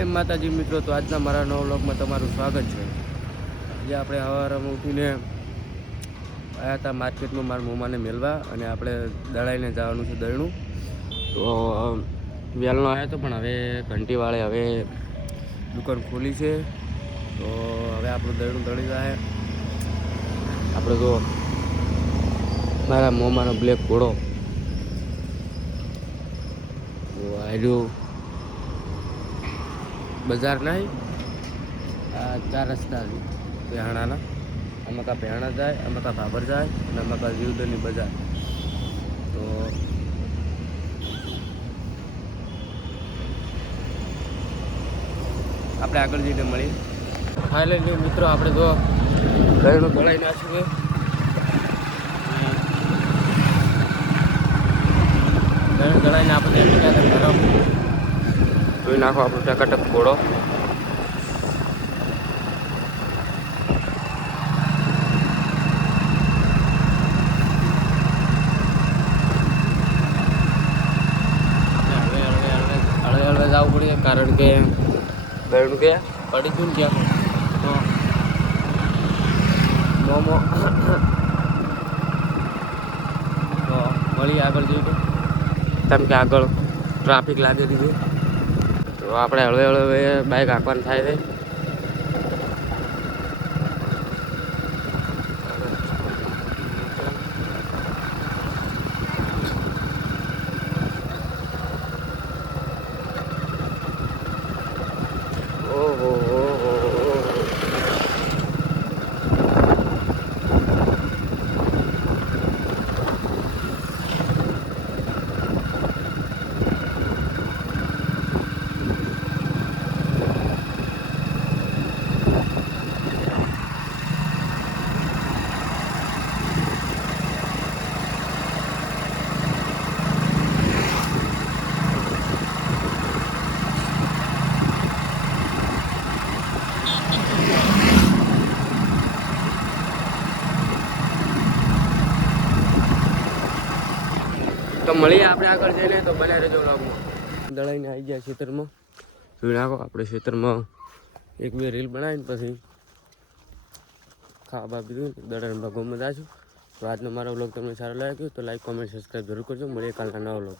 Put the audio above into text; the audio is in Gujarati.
જય માતાજી મિત્રો. તો આજના મારા નવા વ્લોગમાં તમારું સ્વાગત છે. આજે આપણે સવારમાં ઉઠીને આવ્યા હતા માર્કેટમાં મારા મમ્માને મેળવા, અને આપણે દળાઈને જવાનું છે દળનું. તો વેલનો આવ્યો હતો, પણ હવે ઘંટીવાળે હવે દુકાન ખોલી છે. તો હવે આપણું દળનું દળી જાય. આપણે તો મારા મમ્માનો બ્લેક ઘોડો આવ્યું બજાર નહીં, આ 4 રસ્તા પહેણાના. આમાં કા પહેણા જાય, આમાં કા ભાભર જાય, અને આમાં કા જીવદરની બજાર. તો આપણે આગળ જઈને મળીએ. ફાઇનલી મિત્રો આપણે તો દળનું દળાઈ નાખ્યું. દળનું દળાઈને આપણે ગરમ જોઈ નાખો આપણો ટકાટક ઘોડો. હળવે જવું પડે, કારણ કે દળનું કે પડી ગયું ને ક્યાં તો મોમો. તો વળી આગળ જઈએ, કેમ કે આગળ ટ્રાફિક લાગી દીધું. તો આપણે હળવે હળવે બાઇક હાંકવાનું થાય છે. ઓહો તો મળીએ આપણે આગળ જઈને. તો બને રહેજો વ્લોગમાં. દળાઈને આવી ગયા ખેતરમાં. જોઈ નાખો આપણે ખેતરમાં 1-2 રીલ બનાવીને પછી ખાવા પીધું દળાઈને ભાગોમાં જાશું. તો આજનો મારો વ્લોગ તમને સારો લાગ્યો તો લાઈક, કોમેન્ટ, સબસ્ક્રાઈબ જરૂર કરજો. મળીએ કાલના નવા વ્લોગ.